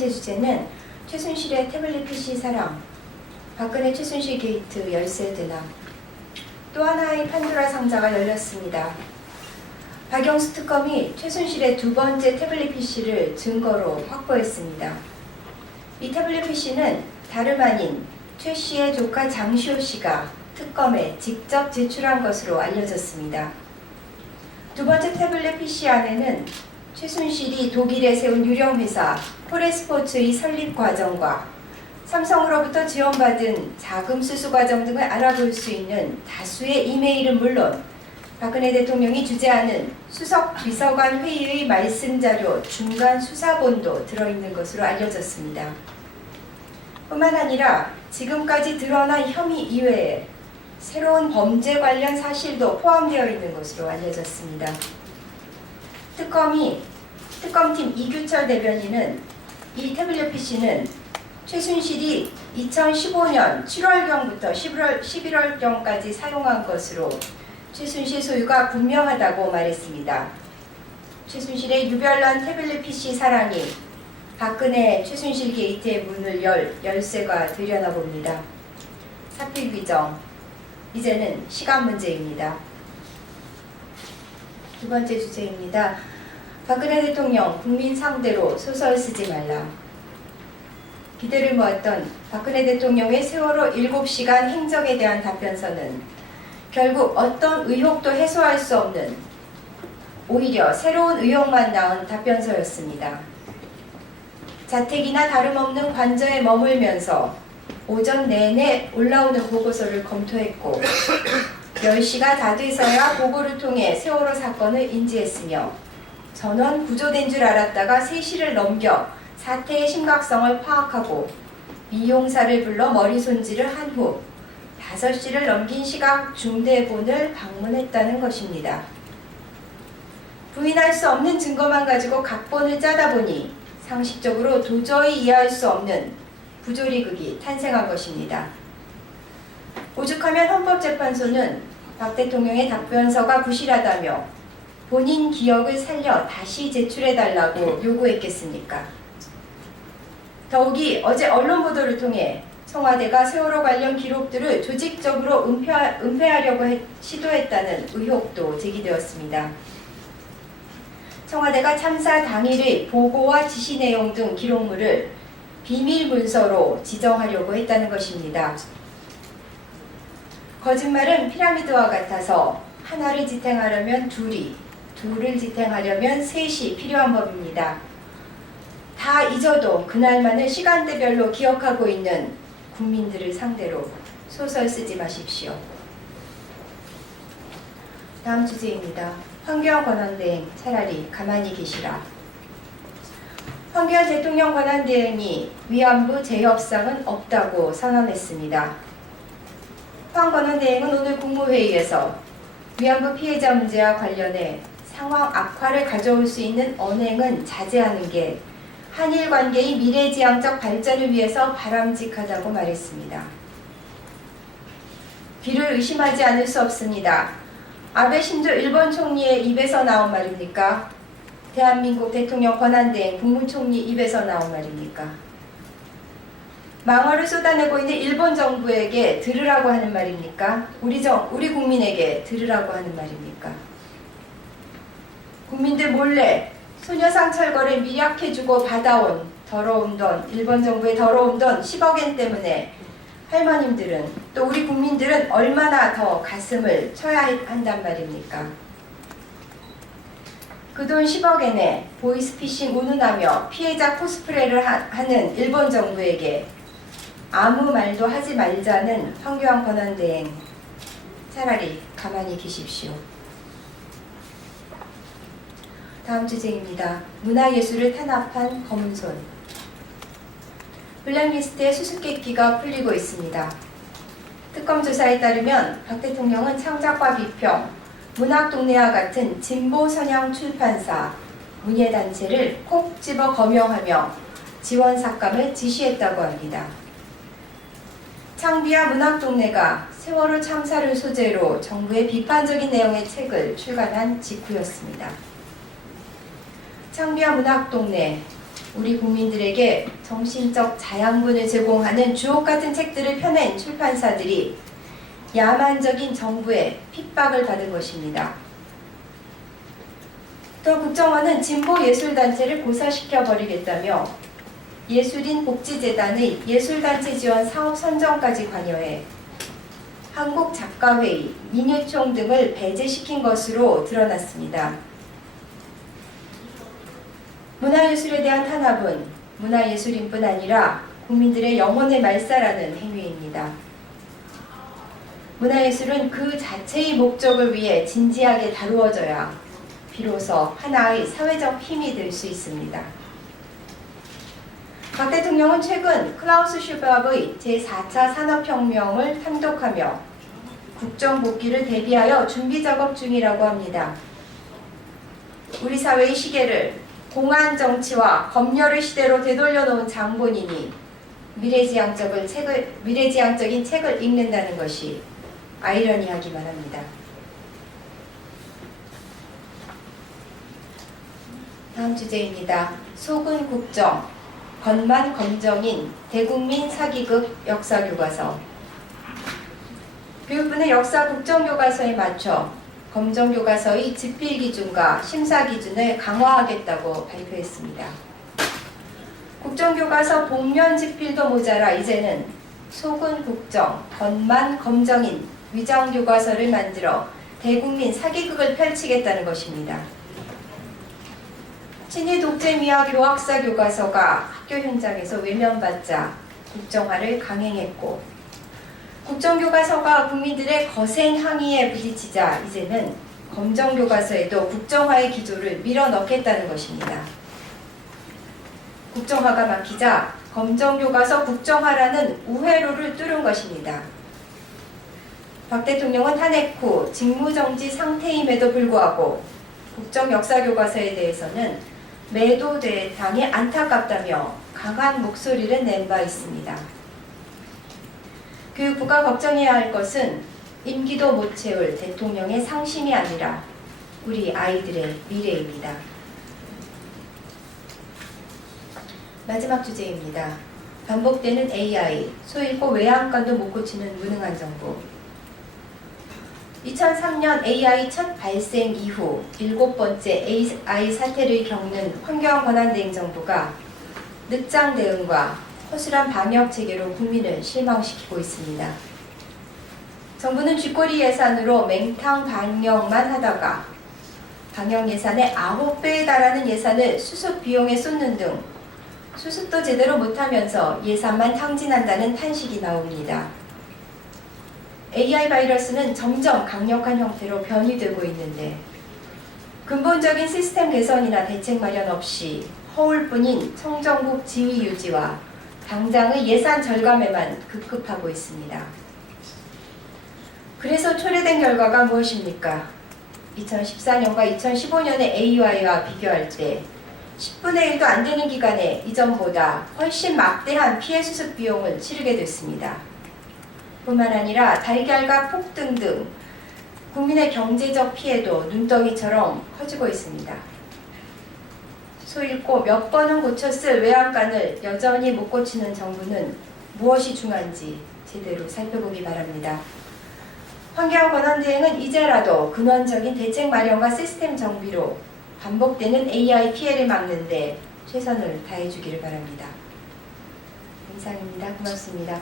번째 주제는 최순실의 태블릿 PC 사랑, 박근혜 최순실 게이트 열쇠 대납. 또 하나의 판도라 상자가 열렸습니다. 박영수 특검이 최순실의 두 번째 태블릿 PC를 증거로 확보했습니다. 이 태블릿 PC는 다름 아닌 최 씨의 조카 장시호 씨가 특검에 직접 제출한 것으로 알려졌습니다. 두 번째 태블릿 PC 안에는 최순실이 독일에 세운 유령회사 포레스포츠의 설립 과정과 삼성으로부터 지원받은 자금 수수 과정 등을 알아볼 수 있는 다수의 이메일은 물론 박근혜 대통령이 주재하는 수석 비서관 회의의 말씀자료 중간 수사본도 들어있는 것으로 알려졌습니다. 뿐만 아니라 지금까지 드러난 혐의 이외에 새로운 범죄 관련 사실도 포함되어 있는 것으로 알려졌습니다. 특검팀 이규철 대변인은 이 태블릿 PC는 최순실이 2015년 7월경부터 11월경까지 사용한 것으로 최순실 소유가 분명하다고 말했습니다. 최순실의 유별난 태블릿 PC 사랑이 박근혜 최순실 게이트의 문을 열 열쇠가 되려나 봅니다. 사필 규정, 이제는 시간 문제입니다. 두 번째 주제입니다. 박근혜 대통령 국민 상대로 소설 쓰지 말라. 기대를 모았던 박근혜 대통령의 세월호 7시간 행적에 대한 답변서는 결국 어떤 의혹도 해소할 수 없는 오히려 새로운 의혹만 낳은 답변서였습니다. 자택이나 다름없는 관저에 머물면서 오전 내내 올라오는 보고서를 검토했고 10시가 다 돼서야 보고를 통해 세월호 사건을 인지했으며 전원 구조된 줄 알았다가 3시를 넘겨 사태의 심각성을 파악하고 미용사를 불러 머리 손질을 한 후 5시를 넘긴 시각 중대본을 방문했다는 것입니다. 부인할 수 없는 증거만 가지고 각본을 짜다 보니 상식적으로 도저히 이해할 수 없는 부조리극이 탄생한 것입니다. 오죽하면 헌법재판소는 박 대통령의 답변서가 부실하다며 본인 기억을 살려 다시 제출해달라고 요구했겠습니까? 더욱이 어제 언론 보도를 통해 청와대가 세월호 관련 기록들을 조직적으로 은폐하려고 시도했다는 의혹도 제기되었습니다. 청와대가 참사 당일의 보고와 지시 내용 등 기록물을 비밀 문서로 지정하려고 했다는 것입니다. 거짓말은 피라미드와 같아서 하나를 지탱하려면 둘을 지탱하려면 셋이 필요한 법입니다. 다 잊어도 그날만을 시간대별로 기억하고 있는 국민들을 상대로 소설 쓰지 마십시오. 다음 주제입니다. 황교안 권한대행 차라리 가만히 계시라. 황교안 대통령 권한대행이 위안부 재협상은 없다고 선언했습니다. 황 권한대행은 오늘 국무회의에서 위안부 피해자 문제와 관련해 상황 악화를 가져올 수 있는 언행은 자제하는 게 한일 관계의 미래지향적 발전을 위해서 바람직하다고 말했습니다. 귀를 의심하지 않을 수 없습니다. 아베 신조 일본 총리의 입에서 나온 말입니까? 대한민국 대통령 권한대행 국무총리 입에서 나온 말입니까? 망언을 쏟아내고 있는 일본 정부에게 들으라고 하는 말입니까? 우리 국민에게 들으라고 하는 말입니까? 국민들 몰래 소녀상 철거를 미약해주고 받아온 더러운 돈, 일본 정부의 더러운 돈 10억엔 때문에 할머님들은 또 우리 국민들은 얼마나 더 가슴을 쳐야 한단 말입니까? 그 돈 10억엔에 보이스피싱 운운하며 피해자 코스프레를 하는 일본 정부에게 아무 말도 하지 말자는 황교안 권한대행, 차라리 가만히 계십시오. 다음 주제입니다. 문화예술을 탄압한 검은손. 블랙리스트의 수수께끼가 풀리고 있습니다. 특검 조사에 따르면 박 대통령은 창작과 비평, 문학동네와 같은 진보 선양 출판사, 문예단체를 콕 집어 검열하며 지원 삭감을 지시했다고 합니다. 창비와 문학동네가 세월호 참사를 소재로 정부의 비판적인 내용의 책을 출간한 직후였습니다. 창비와 문학동네, 우리 국민들에게 정신적 자양분을 제공하는 주옥 같은 책들을 펴낸 출판사들이 야만적인 정부의 핍박을 받은 것입니다. 또 국정원은 진보 예술단체를 고사시켜 버리겠다며 예술인 복지재단의 예술단체 지원 사업 선정까지 관여해 한국작가회의, 민예총 등을 배제시킨 것으로 드러났습니다. 문화예술에 대한 탄압은 문화예술인뿐 아니라 국민들의 영혼을 말살하는 행위입니다. 문화예술은 그 자체의 목적을 위해 진지하게 다루어져야 비로소 하나의 사회적 힘이 될 수 있습니다. 박 대통령은 최근 클라우스 슈밥의 제4차 산업혁명을 탐독하며 국정 복귀를 대비하여 준비 작업 중이라고 합니다. 우리 사회의 시계를 공안 정치와 검열의 시대로 되돌려 놓은 장본인이 미래지향적인 책을 읽는다는 것이 아이러니하기만 합니다. 다음 주제입니다. 속은 국정, 겉만 검정인 대국민 사기극 역사교과서. 교육부는 역사 국정교과서에 맞춰 검정교과서의 집필기준과 심사기준을 강화하겠다고 발표했습니다. 국정교과서 복면 집필도 모자라 이제는 속은 국정, 겉만 검정인 위장교과서를 만들어 대국민 사기극을 펼치겠다는 것입니다. 친일 독재 미화 교학사 교과서가 학교 현장에서 외면받자 국정화를 강행했고, 국정교과서가 국민들의 거센 항의에 부딪히자 이제는 검정교과서에도 국정화의 기조를 밀어넣겠다는 것입니다. 국정화가 막히자 검정교과서 국정화라는 우회로를 뚫은 것입니다. 박 대통령은 탄핵 후 직무정지 상태임에도 불구하고 국정역사교과서에 대해서는 매도대탕이 안타깝다며 강한 목소리를 낸 바 있습니다. 교육부가 걱정해야 할 것은 임기도 못 채울 대통령의 상심이 아니라 우리 아이들의 미래입니다. 마지막 주제입니다. 반복되는 AI, 소잃고 외양간도 못 고치는 무능한 정부. 2003년 AI 첫 발생 이후 7번째 AI 사태를 겪는 환경권한대행정부가 늦장 대응과 허술한 방역 체계로 국민을 실망시키고 있습니다. 정부는 쥐꼬리 예산으로 맹탕 방역만 하다가 방역 예산의 9배에 달하는 예산을 수습 비용에 쏟는 등 수습도 제대로 못하면서 예산만 탕진한다는 탄식이 나옵니다. AI 바이러스는 점점 강력한 형태로 변이되고 있는데 근본적인 시스템 개선이나 대책 마련 없이 허울뿐인 청정국 지위 유지와 당장의 예산 절감에만 급급하고 있습니다. 그래서 초래된 결과가 무엇입니까? 2014년과 2015년의 AI와 비교할 때 10분의 1도 안 되는 기간에 이전보다 훨씬 막대한 피해 수습 비용을 치르게 됐습니다. 뿐만 아니라 달걀과 폭등 등 국민의 경제적 피해도 눈덩이처럼 커지고 있습니다. 소잃고 몇 번은 고쳤을 외양간을 여전히 못 고치는 정부는 무엇이 중요한지 제대로 살펴보기 바랍니다. 환경권한대행은 이제라도 근원적인 대책 마련과 시스템 정비로 반복되는 AI 피해를 막는 데 최선을 다해주기를 바랍니다. 이상입니다. 고맙습니다.